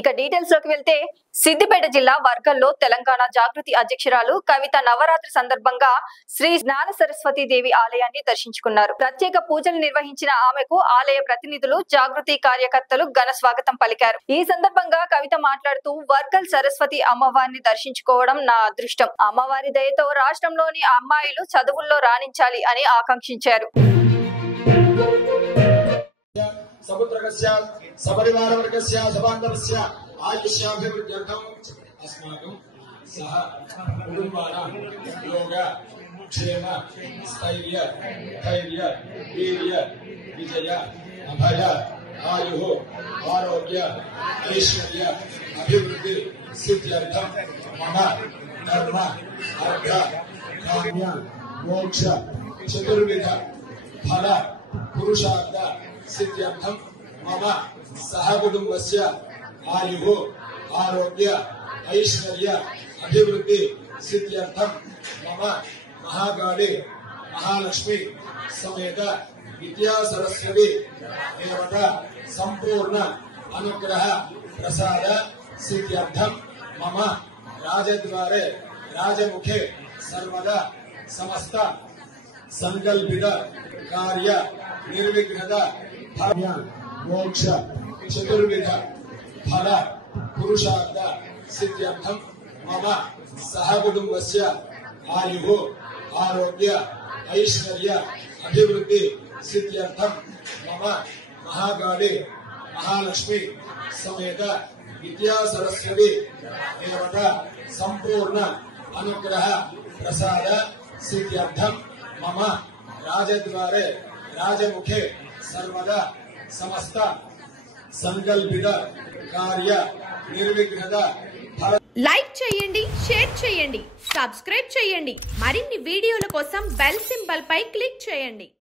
ఇక డీటెయిల్స్ లోకి వెళ్తే సిద్దిపేట జిల్లా వర్గల్లో తెలంగాణ జాగృతి అధ్యక్షురాలు కవిత నవరాత్రి సందర్భంగా శ్రీ జ్ఞాన సరస్వతి దేవి ఆలయాన్ని దర్శించుకున్నారు. ప్రత్యేక పూజలు నిర్వహించిన ఆమెకు ఆలయ ప్రతినిధులు, జాగృతి కార్యకర్తలు ఘన స్వాగతం పలికారు. ఈ సందర్భంగా కవిత మాట్లాడుతూ వర్గల్ సరస్వతి అమ్మవారిని దర్శించుకోవడం నా అదృష్టం. అమ్మవారి దయతో రాష్ట్రంలోని అమ్మాయిలు చదువుల్లో రాణించాలి అని ఆకాంక్షించారు. समुद्रकस्य सपरिवारवर्गस्य सबान्धवस्य आयुष्याभिवृद्ध्यर्थम् अस्माकं सह कुटुम्बानां योग क्षेम स्थैर्य धैर्य वीर्य विजय अभय आयुः आरोग्य ऐश्वर्य अभिवृद्धि सिद्ध्यर्थं मम धर्म अर्थ काम्य मोक्ष चतुर्विध फल पुरुषार्थ सिद्ध्यर्थं मम सहकुटुम्बस्य आयुः आरोग्य ऐश्वर्य अभिवृद्धि सिद्ध्यर्थं मम महाकाली महालक्ष्मी समेत विद्या सरस्वती देवता संपूर्ण अनुग्रह प्रसाद सिद्ध्यर्थं मम राजद्वारे राजमुखे सर्वदा समस्त संकल्पित कार्य निर्विघ्नता मोक्ष चतुर्विध फल पुरुषार्थ सिद्ध्यर्थं मम सहकुटुम्बस्य आयुः आरोग्य ऐश्वर्य अभिवृद्धि सिद्ध्यर्थं मम महाकाली महालक्ष्मी समेत विद्या सरस्वती देवता संपूर्ण अनुग्रह प्रसाद सिद्ध्यर्थं मम राजद्वारे राजमुखे सर्वदा समस्त संकल्पित कार्य निर्विघ्नता లైక్ చేయండి, షేర్ చేయండి, సబ్స్క్రైబ్ చేయండి. మరిన్ని వీడియోల కోసం బెల్ సింబల్ పై క్లిక్ చేయండి.